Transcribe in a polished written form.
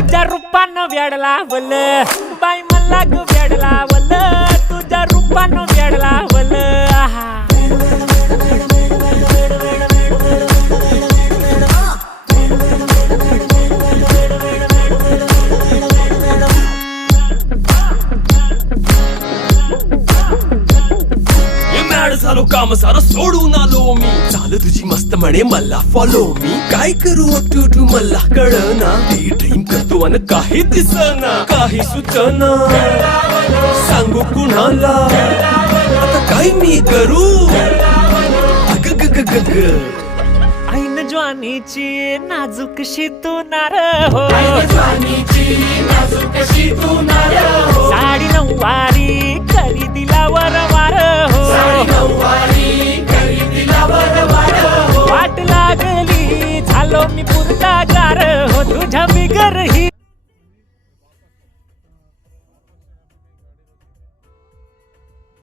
तुझ्या रूपानं वेड लावल बाई मला ग वेड लावल तुझ्या रूपानं वेड लावल आहा झालो काम सारं सोडून आलो मी चाल तुझी मस्त म्हणे मला फॉलो मी काय करू टू मला कळना ड्रीम करतो अन काही दिसना काही सुचना सांगू कुणाला आता काय मी करू अग ग ग ग ग ऐन ज्वानीची नाजूकशी तू नार हो साडी नऊवारी करी दिला वरवार हो वाट लागली झालो मी पुरता गार हो तुझ्या बिगर ही